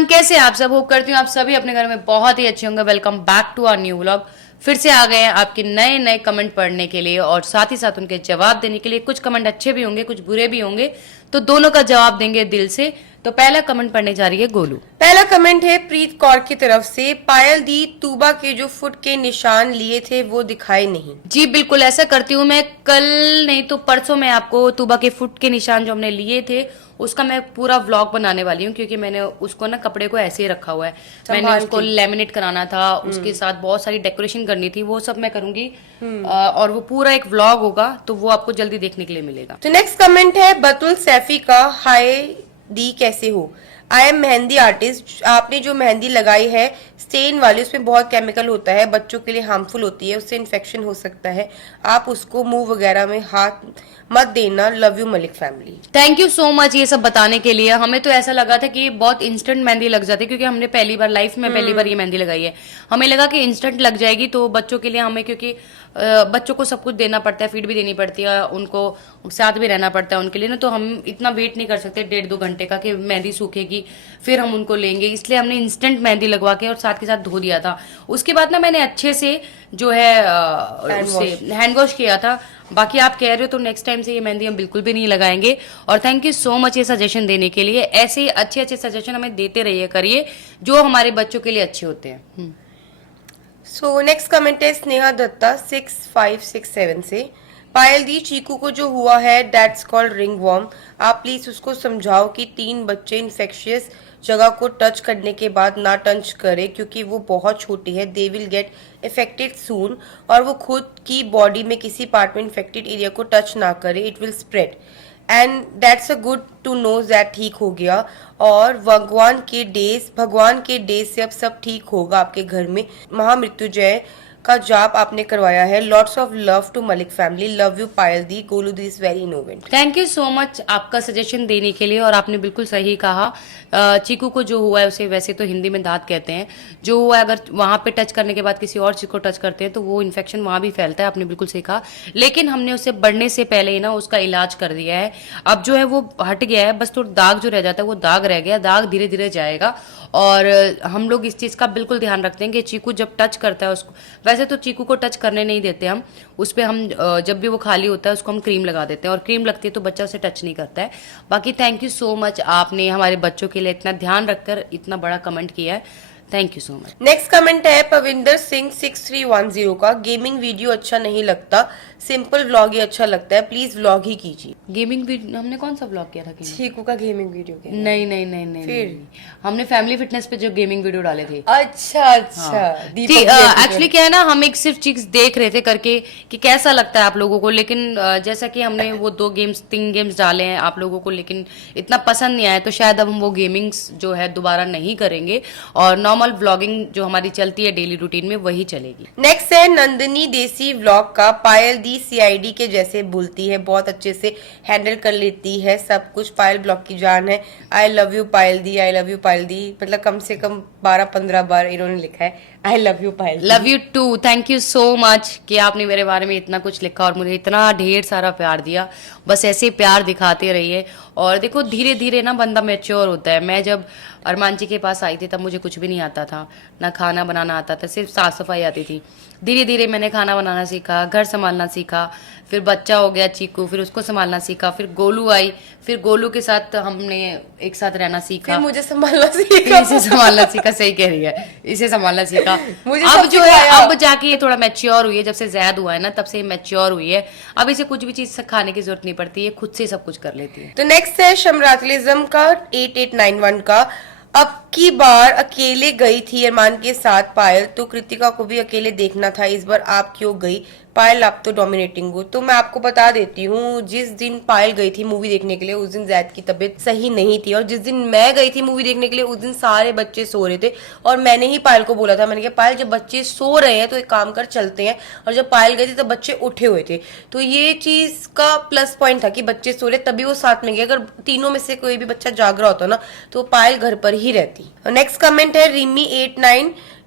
Everyone, कैसे हैं आप सब? होप करती हूँ आप सभी अपने घर में बहुत ही अच्छे होंगे। Welcome back to our new vlog. फिर से आ गए हैं आपके नए नए कमेंट पढ़ने के लिए और साथ ही साथ उनके जवाब देने के लिए। कुछ कमेंट अच्छे भी होंगे, कुछ बुरे भी होंगे, तो दोनों का जवाब देंगे दिल से। तो पहला कमेंट पढ़ने जा रही है गोलू। पहला कमेंट है प्रीत कौर की तरफ से। पायल दी, तूबा के जो फुट के निशान लिए थे वो दिखाए नहीं। जी बिल्कुल, ऐसा करती हूँ मैं। कल नहीं तो परसों मैं आपको तूबा के फुट के निशान जो हमने लिए थे उसका मैं पूरा व्लॉग बनाने वाली हूँ, क्योंकि मैंने उसको ना कपड़े को ऐसे ही रखा हुआ है। मैंने उसको लेमिनेट कराना था, उसके साथ बहुत सारी डेकोरेशन करनी थी, वो सब मैं करूंगी। और वो पूरा एक व्लॉग होगा, तो वो आपको जल्दी देखने के लिए मिलेगा। तो नेक्स्ट कमेंट है बतुल सैफी का। हाय दी, कैसे हो? I am mehndi artist. आपने जो मेहंदी लगाई है स्टेन वाली, उसमें बहुत केमिकल होता है, बच्चों के लिए हार्मफुल होती है, उससे इन्फेक्शन हो सकता है। आप उसको मुंह वगैरह में हाथ मत देना। Love you Malik family. Thank you so much ये सब बताने के लिए। हमें तो ऐसा लगा था कि बहुत इंस्टेंट मेहंदी लग जाती है, क्योंकि हमने पहली बार लाइफ में पहली बार ये मेहंदी लगाई है। हमें लगा कि इंस्टेंट लग जाएगी, तो बच्चों के लिए हमें, क्योंकि बच्चों को सब कुछ देना पड़ता है, फीड भी देनी पड़ती है, उनको साथ भी रहना पड़ता है उनके लिए ना, तो हम इतना वेट नहीं कर सकते 1.5-2 घंटे का कि मेहंदी सूखेगी फिर हम उनको लेंगे। इसलिए हमने इंस्टेंट मेहंदी लगवा के और साथ के साथ धो दिया था। उसके बाद ना मैंने अच्छे से जो है उससे हैंड वॉश किया था। बाकी आप कह रहे हो तो नेक्स्ट टाइम से ये मेहंदी हम बिल्कुल भी नहीं लगाएंगे। और थैंक यू सो मच ये सजेशन देने के लिए। ऐसे ही अच्छे अच्छे सजेशन हमें देते रहिए करिए, जो हमारे बच्चों के लिए अच्छे होते हैं। सो नेक्स्ट कमेंट है स्नेहा दत्ता 6567 से। पायल दी, चीकू को जो हुआ है दैट्स कॉल्ड रिंग वॉर्म। आप प्लीज उसको समझाओ कि 3 बच्चे इन्फेक्शियस जगह को टच करने के बाद ना टच करे, क्योंकि वो बहुत छोटी है। दे विल गेट इफेक्टेड सून। और वो खुद की बॉडी में किसी पार्ट में इन्फेक्टेड एरिया को टच ना करे, it will spread. And that's a good to know that ठीक हो गया। और भगवान के डेज से अब सब ठीक होगा आपके घर में। महामृत्युंजय का जाप आपने करवाया है। Lots of love to Malik family. Love you Payal दी। गोलू दी is very innocent. Thank you so much आपका सजेशन देने के लिए। और आपने बिल्कुल सही कहा। चीकू को जो हुआ है उसे वैसे तो हिंदी में दांत कहते हैं। जो हुआ है, अगर वहां पे टच करने के बाद किसी और चीज को टच करते हैं तो वो इन्फेक्शन वहां भी फैलता है। आपने बिल्कुल सही कहा। लेकिन हमने उसे बढ़ने से पहले ही ना उसका इलाज कर दिया है। अब जो है वो हट गया है, बस थोड़ा दाग जो रह जाता है वो दाग रह गया। दाग धीरे धीरे जाएगा। और हम लोग इस चीज का बिल्कुल ध्यान रखते हैं कि चीकू जब टच करता है उसको, वैसे तो चीकू को टच करने नहीं देते हम। उस पर हम जब भी वो खाली होता है उसको हम क्रीम लगा देते हैं, और क्रीम लगती है तो बच्चा उसे टच नहीं करता है। बाकी थैंक यू सो मच, आपने हमारे बच्चों के लिए इतना ध्यान रखकर इतना बड़ा कमेंट किया है। Thank you so much. Next comment है पविंदर सिंह 6310 का। गेमिंग वीडियो अच्छा नहीं लगता, सिंपल व्लॉग ही अच्छा लगता है, प्लीज व्लॉग ही कीजिए। गेमिंग वीडियो हमने कौन सा व्लॉग किया था? चीकू का गेमिंग वीडियो क्या? नहीं नहीं नहीं नहीं, फिर नहीं। हमने फैमिली फिटनेस पे जो गेमिंग वीडियो डाले थे। अच्छा अच्छा। एक्चुअली क्या है ना, हम एक सिर्फ चीज देख रहे थे करके कि कैसा लगता है आप लोगों को। लेकिन जैसा कि हमने वो 3 गेम्स डाले हैं आप लोगों को, लेकिन इतना पसंद नहीं आया, तो शायद अब हम वो गेमिंग्स जो है दोबारा नहीं करेंगे, और नॉर्मल व्लॉगिंग जो हमारी चलती है डेली रूटीन में वही चलेगी। नेक्स्ट है नंदिनी देसी व्लॉग का। पायल दी सीआईडी के जैसे बोलती है, बहुत अच्छे से हैंडल कर लेती है सब कुछ। पायल ब्लॉग की जान है। I love you Payal di, I love you Payal di. मतलब कम से कम 12-15 बार इन्होंने लिखा है I love you Payal. Love you too. Thank you so much कि आपने मेरे बारे में इतना कुछ लिखा और मुझे इतना ढेर सारा प्यार दिया। बस ऐसे ही प्यार दिखाते रहिए। और देखो धीरे धीरे ना बंदा मैच्योर होता है। मैं जब अरमान जी के पास आई थी तब मुझे कुछ भी नहीं आता था, ना खाना बनाना आता था, सिर्फ साफ सफाई आती थी। धीरे धीरे मैंने खाना बनाना सीखा, घर संभालना सीखा, फिर बच्चा हो गया चीकू, फिर उसको संभालना सीखा, फिर गोलू आई, फिर गोलू के साथ हमने एक साथ रहना सीखा, फिर मुझे संभालना फिर सीखा। इसे संभालना सीखा। सही कह रही है, इसे संभालना सीखा। मुझे अब सब जो है सिखाया। अब जाके ये थोड़ा मैच्योर हुई है, जब से जैद हुआ है ना तब से ये मैच्योर हुई है। अब इसे कुछ भी चीज खाने की जरूरत नहीं पड़ती, ये खुद से सब कुछ कर लेती है। तो नेक्स्ट है शमरातलिज्म का 8891 का। अब की बार अकेले गई थी अरमान के साथ पायल, तो कृतिका को भी अकेले देखना था। इस बार आप क्यों गई पायल? आप तो डोमिनेटिंग हो। तो मैं आपको बता देती हूँ, जिस दिन पायल गई थी मूवी देखने के लिए उस दिन जैद की तबीयत सही नहीं थी, और जिस दिन मैं गई थी मूवी देखने के लिए उस दिन सारे बच्चे सो रहे थे। और मैंने ही पायल को बोला था, मैंने कहा पायल जब बच्चे सो रहे हैं तो एक काम कर चलते हैं। और जब पायल गई थी तब बच्चे उठे हुए थे। तो ये चीज का प्लस पॉइंट था कि बच्चे सो रहे तभी वो साथ में गए। अगर तीनों में से कोई भी बच्चा जाग रहा होता ना तो पायल घर पर ही रहती। नेक्स्ट कमेंट है रिमी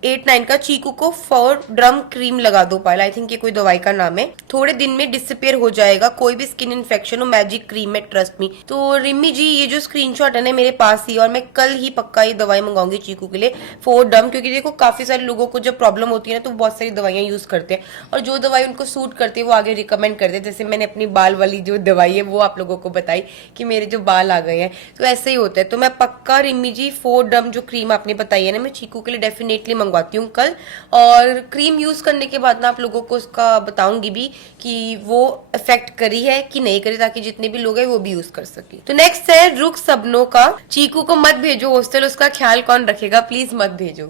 89 का, चीकू को 4 ड्रम क्रीम लगा दो पायल। आई थिंक ये कोई दवाई का नाम है। थोड़े दिन में डिसअपियर हो जाएगा, कोई भी स्किन इन्फेक्शन हो, मैजिक क्रीम है, ट्रस्ट मी। तो रिमी जी ये जो स्क्रीनशॉट है ना मेरे पास ही, और मैं कल ही पक्का ये दवाई मंगाऊंगी चीकू के लिए 4 ड्रम, क्योंकि देखो काफी सारे लोगों को जब प्रॉब्लम होती है ना तो बहुत सारी दवाइयां यूज करते हैं, और जो दवाई उनको सूट करती है वो आगे रिकमेंड करते हैं। जैसे मैंने अपनी बाल वाली जो दवाई है वो आप लोगों को बताई कि मेरे जो बाल आ गए हैं, तो ऐसे ही होता है। तो मैं पक्का रिमी जी 4 ड्रम जो क्रीम आपने बताई है ना, मैं चीकू के लिए डेफिनेटली मंगवाती हूँ कल, और क्रीम यूज करने के बाद ना आप लोगों को उसका बताऊंगी भी कि वो इफेक्ट करी है कि नहीं करी, ताकि जितने भी लोग हैं वो भी यूज कर सके। तो नेक्स्ट है रुख सबनों का, चीकू को मत भेजो हॉस्टल, उसका ख्याल कौन रखेगा, प्लीज मत भेजो।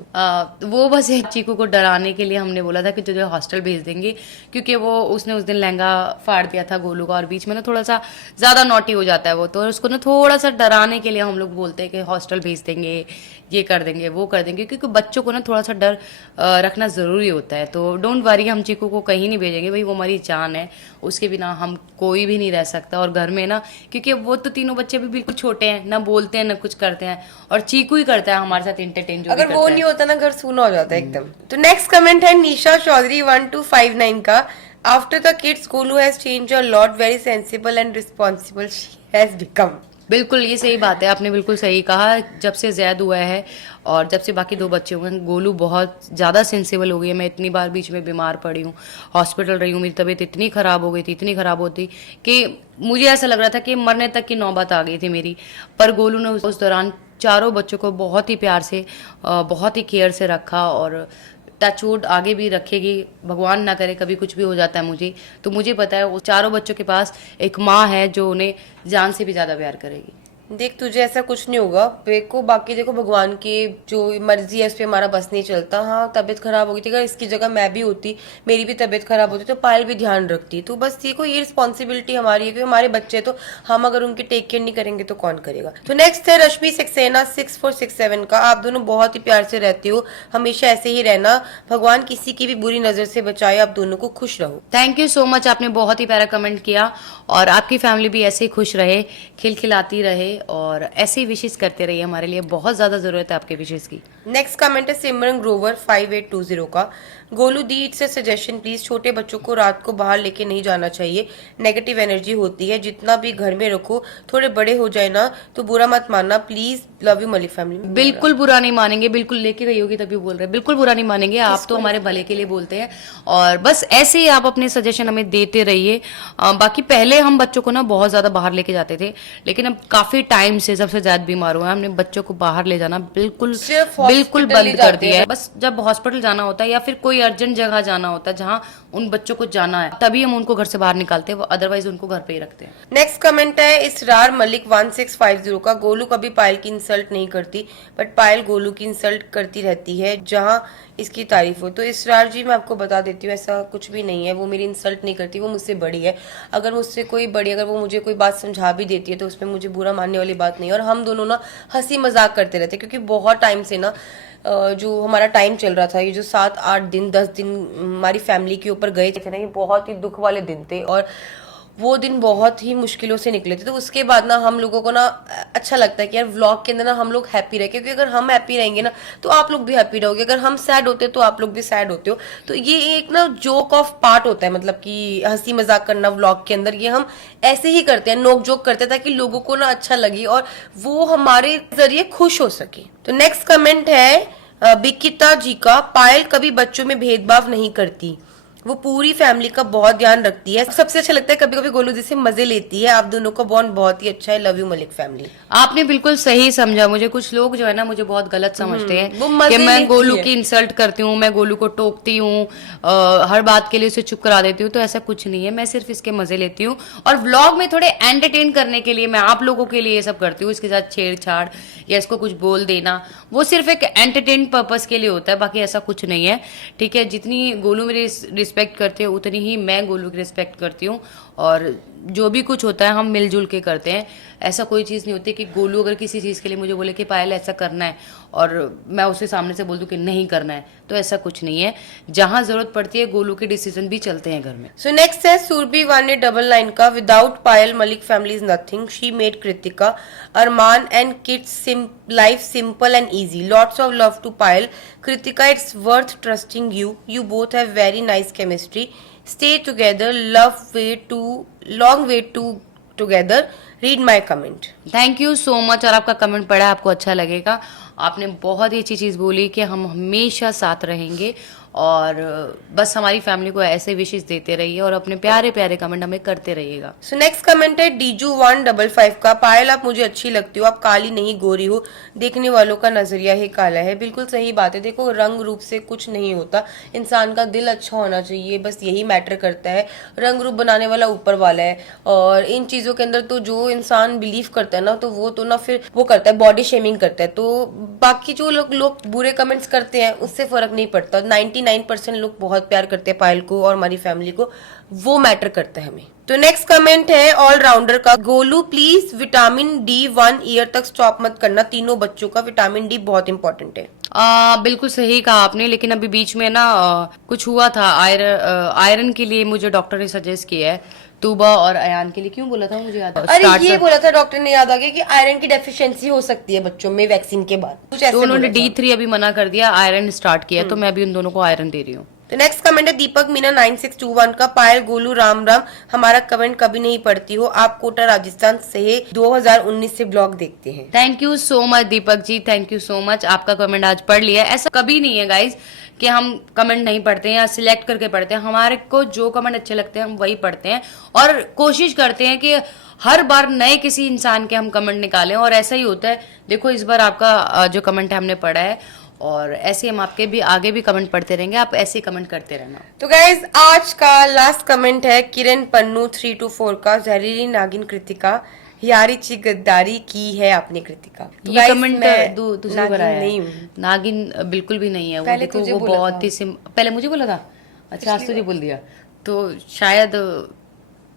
वो बस एक चीकू को डराने के लिए हमने बोला था कि तुझे हॉस्टल भेज देंगे, क्योंकि वो उसने उस दिन लहंगा फाड़ दिया था गोलू का, और बीच में ना थोड़ा सा ज्यादा नॉटी हो जाता है वो, तो उसको ना थोड़ा सा डराने के लिए हम लोग बोलते हैं कि हॉस्टल भेज देंगे, ये कर देंगे, वो कर देंगे, क्योंकि बच्चों को ना थोड़ा सा डर रखना जरूरी होता है। तो डोंट वरी, हम चीकू को कहीं नहीं भेजेंगे भाई, वो हमारी जान है, उसके बिना हम कोई भी नहीं रह सकता। और घर में ना, क्योंकि वो तो तीनों बच्चे भी बिल्कुल छोटे हैं, ना बोलते हैं ना कुछ करते हैं, और चीकू ही करता है हमारे साथ इंटरटेन। जो अगर वो नहीं होता ना घर सूना हो जाता है एकदम। तो नेक्स्ट कमेंट है निशा चौधरी 1259 का, after the kids Golu has change a lot, very sensible and responsible she has become. बिल्कुल, ये सही बात है, आपने बिल्कुल सही कहा। जब से जैद हुआ है और जब से बाकी 2 बच्चे हुए हैं, गोलू बहुत ज़्यादा सेंसिबल हो गई है। मैं इतनी बार बीच में बीमार पड़ी हूँ, हॉस्पिटल रही हूँ, मेरी तबीयत इतनी ख़राब हो गई थी, इतनी ख़राब होती कि मुझे ऐसा लग रहा था कि मरने तक की नौबत आ गई थी मेरी। पर गोलू ने उस दौरान चारों बच्चों को बहुत ही प्यार से, बहुत ही केयर से रखा, और टचवुड आगे भी रखेगी, भगवान ना करे कभी कुछ भी हो जाता है मुझे, तो मुझे पता है वो चारों बच्चों के पास एक माँ है जो उन्हें जान से भी ज्यादा प्यार करेगी। देख तुझे ऐसा कुछ नहीं होगा, देखो बाकी देखो भगवान की जो मर्जी है उस पर हमारा बस नहीं चलता। हाँ तबीयत खराब हो गई थी, अगर इसकी जगह मैं भी होती, मेरी भी तबीयत खराब होती तो पायल भी ध्यान रखती। तो बस देखो ये रिस्पॉन्सिबिलिटी हमारी है, क्योंकि हमारे बच्चे तो हम अगर उनके टेक केयर नहीं करेंगे तो कौन करेगा। तो नेक्स्ट है रश्मि सक्सेना 6467 का, आप दोनों बहुत ही प्यार से रहते हो, हमेशा ऐसे ही रहना, भगवान किसी की भी बुरी नजर से बचाए, आप दोनों को खुश रहो। थैंक यू सो मच, आपने बहुत ही प्यारा कमेंट किया, और आपकी फैमिली भी ऐसे ही खुश रहे, खिलखिलाती रहे, और ऐसे ही विशेष करते रहिए, हमारे लिए बहुत ज्यादा जरूरत है आपके विशेष की। नेक्स्ट कमेंट है सिमरन ग्रोवर 5820 का, गोलू दी इट्स अ सजेशन प्लीज, छोटे बच्चों को रात को बाहर लेके नहीं जाना चाहिए, नेगेटिव एनर्जी होती है, जितना भी घर में रखो, थोड़े बड़े हो जाए ना तो बुरा मत मानना please, love you Malik family. बिल्कुल बुरा नहीं मानेंगे, बिल्कुल लेके गई होगी तभी बोल रहे हैं, बिल्कुल बुरा नहीं मानेंगे, आप तो हमारे भले के लिए बोलते हैं, और बस ऐसे ही आप अपने सजेशन हमें देते रहिए। बाकी पहले हम बच्चों को ना बहुत ज्यादा बाहर लेके जाते थे, लेकिन अब काफी टाइम से सबसे ज्यादा बीमार हुआ है, हमने बच्चों को बाहर ले जाना बिल्कुल बिल्कुल बंद कर दिया है। बस जब हॉस्पिटल जाना होता है या फिर कोई अर्जेंट जगह जाना होता है जहाँ उन बच्चों को जाना है, तभी हम उनको घर से बाहर निकालते हैं, अदरवाइज उनको घर पे ही रखते हैं। नेक्स्ट कमेंट है इसरार मलिक 1650 का, गोलू कभी पायल की इंसल्ट नहीं करती, बट पायल गोलू की इंसल्ट करती रहती है जहां इसकी तारीफ हो। तो इसरार जी मैं आपको बता देती हूँ, ऐसा कुछ भी नहीं है, वो मेरी इंसल्ट नहीं करती, वो मुझसे बड़ी है। अगर मुझसे कोई बड़ी, अगर वो मुझे कोई बात समझा भी देती है तो उसमें मुझे बुरा मानने वाली बात नहीं है, और हम दोनों ना हंसी मजाक करते रहते हैं, क्योंकि बहुत टाइम से ना जो हमारा टाइम चल रहा था, ये जो 7-8 दिन 10 दिन हमारी फैमिली के ऊपर गए थे ना, ये बहुत ही दुख वाले दिन थे, और वो दिन बहुत ही मुश्किलों से निकले थे। तो उसके बाद ना हम लोगों को ना अच्छा लगता है कि यार व्लॉग के अंदर ना हम लोग हैप्पी रहे, क्योंकि अगर हम हैप्पी रहेंगे ना तो आप लोग भी हैप्पी रहोगे, अगर हम सैड होते तो आप लोग भी सैड होते हो। तो ये एक ना जोक ऑफ पार्ट होता है, मतलब कि हंसी मजाक करना व्लॉग के अंदर, ये हम ऐसे ही करते हैं, नोक जोक करते हैं, ताकि लोगों को ना अच्छा लगे और वो हमारे जरिए खुश हो सके। तो नेक्स्ट कमेंट है बिकिता जी का, पायल कभी बच्चों में भेदभाव नहीं करती, वो पूरी फैमिली का बहुत ध्यान रखती है, सबसे अच्छा लगता है कभी कभी गोलू जी से मजे लेती है, आप दोनों का बॉन्ड बहुत ही अच्छा है, लव यू मलिक फैमिली। आपने बिल्कुल सही समझा, मुझे कुछ लोग जो है ना मुझे बहुत गलत समझते हैं कि मैं गोलू की इंसल्ट करती हूँ, मैं गोलू को टोकती हूँ, हर बात के लिए उसे चुप करा देती हूँ, तो ऐसा कुछ नहीं है, मैं सिर्फ इसके मजे लेती हूँ, और व्लॉग में थोड़े एंटरटेन करने के लिए मैं आप लोगों के लिए ये सब करती हूँ, इसके साथ छेड़छाड़ या इसको कुछ बोल देना, वो सिर्फ एक एंटरटेन पर्पस के लिए होता है, बाकी ऐसा कुछ नहीं है। ठीक है, जितनी गोलू मेरी रिस्पेक्ट करते हैं उतनी ही मैं गोलू की रिस्पेक्ट करती हूँ, और जो भी कुछ होता है हम मिलजुल के करते हैं। ऐसा कोई चीज़ नहीं होती कि गोलू अगर किसी चीज़ के लिए मुझे बोले कि पायल ऐसा करना है और मैं उसके सामने से बोल दूं कि नहीं करना है, तो ऐसा कुछ नहीं है। जहाँ ज़रूरत पड़ती है गोलू के डिसीजन भी चलते हैं घर में। So next है सुरभि वन ने डबल लाइन का, without Payal Malik family is nothing, she made Kritika Arman and kids life simple and easy, lots of love to Payal, Kritika it's worth trusting you, you both have very nice chemistry, stay together, long way to together, read my comment. Thank you so much. और आपका comment पढ़ा, आपको अच्छा लगेगा। आपने बहुत ही अच्छी चीज़ बोली कि हम हमेशा साथ रहेंगे, और बस हमारी फैमिली को ऐसे विशेष देते रहिए और अपने प्यारे प्यारे कमेंट हमें करते रहिएगा। सो नेक्स्ट कमेंट है DJU155 का, पायल आप मुझे अच्छी लगती हो, आप काली नहीं गोरी हो, देखने वालों का नजरिया ही काला है। बिल्कुल सही बात है। देखो रंग रूप से कुछ नहीं होता, इंसान का दिल अच्छा होना चाहिए, बस यही मैटर करता है। रंग रूप बनाने वाला ऊपर वाला है, और इन चीजों के अंदर तो जो इंसान बिलीव करता है ना, तो वो तो ना फिर वो करता है, बॉडी शेमिंग करता है। तो बाकी जो लोग बुरे कमेंट्स करते हैं उससे फर्क नहीं पड़ता। 99% लोग बहुत प्यार करते हैं पायल को और हमारी फैमिली को, वो मैटर करता है हमें। तो नेक्स्ट कमेंट है ऑलराउंडर का, Golu please vitamin D 1 year तक स्टॉप मत करना, तीनों बच्चों का विटामिन D बहुत इंपॉर्टेंट है। बिल्कुल सही कहा आपने, लेकिन अभी बीच में ना कुछ हुआ था। आयरन के लिए मुझे डॉक्टर ने सजेस्ट किया है, तूबा और अयान के लिए। क्यों बोला था मुझे याद अरे ये बोला था डॉक्टर ने, याद आ गया कि आयरन की डेफिशिएंसी हो सकती है बच्चों में वैक्सीन के बाद, कुछ ऐसे तो उन्होंने बोला था। D3 अभी मना कर दिया, आयरन स्टार्ट किया, तो मैं अभी उन दोनों को आयरन दे रही हूँ। तो नेक्स्ट कमेंट है दीपक मीना 9621 का, पायल गोलू राम राम, हमारा कमेंट कभी नहीं पढ़ती हो, आप कोटा राजस्थान से 2019 से ब्लॉग देखते हैं। Thank you so much Deepak ji, thank you so much. आपका कमेंट आज पढ़ लिया। ऐसा कभी नहीं है गाइज कि हम कमेंट नहीं पढ़ते हैं या सिलेक्ट करके पढ़ते हैं। हमारे को जो कमेंट अच्छे लगते हैं हम वही पढ़ते हैं, और कोशिश करते हैं कि हर बार नए किसी इंसान के हम कमेंट निकालें, और ऐसा ही होता है। देखो इस बार आपका जो कमेंट है हमने पढ़ा है, और ऐसे हम आपके भी आगे भी कमेंट पढ़ते रहेंगे, आप ऐसे ही कमेंट करते रहना। तो गाइज आज का लास्ट कमेंट है किरण पन्नू 324 का, जहरीली नागिन कृतिका, यारी ची गद्दारी की है आपने कृतिका। तो ये guys, कमेंट मैं दूसरी नागिन बार आया नहीं है। हूँ। नागिन बिल्कुल भी नहीं है वो। पहले देखो तुझे वो बोला बहुत था। ही पहले मुझे बोला था। अच्छा आज तुझे बोल दिया, तो शायद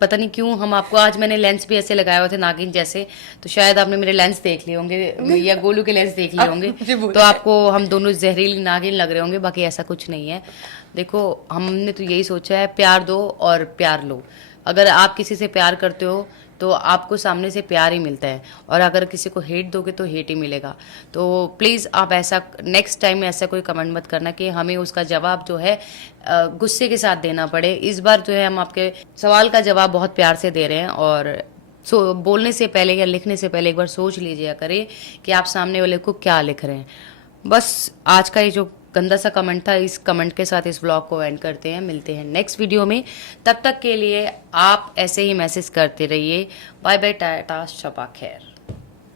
पता नहीं क्यों हम आपको, आज मैंने लेंस भी ऐसे लगाए हुए थे नागिन जैसे, तो शायद आपने मेरे लेंस देख लिए होंगे या गोलू के लेंस देख लिए होंगे, तो आपको हम दोनों जहरीली नागिन लग रहे होंगे। बाकी ऐसा कुछ नहीं है। देखो हमने तो यही सोचा है, प्यार दो और प्यार लो। अगर आप किसी से प्यार करते हो तो आपको सामने से प्यार ही मिलता है, और अगर किसी को हेट दोगे तो हेट ही मिलेगा। तो प्लीज़ आप ऐसा नेक्स्ट टाइम में ऐसा कोई कमेंट मत करना कि हमें उसका जवाब जो है गुस्से के साथ देना पड़े। इस बार जो है हम आपके सवाल का जवाब बहुत प्यार से दे रहे हैं, और बोलने से पहले या लिखने से पहले एक बार सोच लीजिए करें कि आप सामने वाले को क्या लिख रहे हैं। बस आज का ये जो गंदा सा कमेंट था, इस कमेंट के साथ इस ब्लॉग को एंड करते हैं। मिलते हैं नेक्स्ट वीडियो में, तब तक के लिए आप ऐसे ही मैसेज करते रहिए। बाय बाय, टाटा, शबा खैर।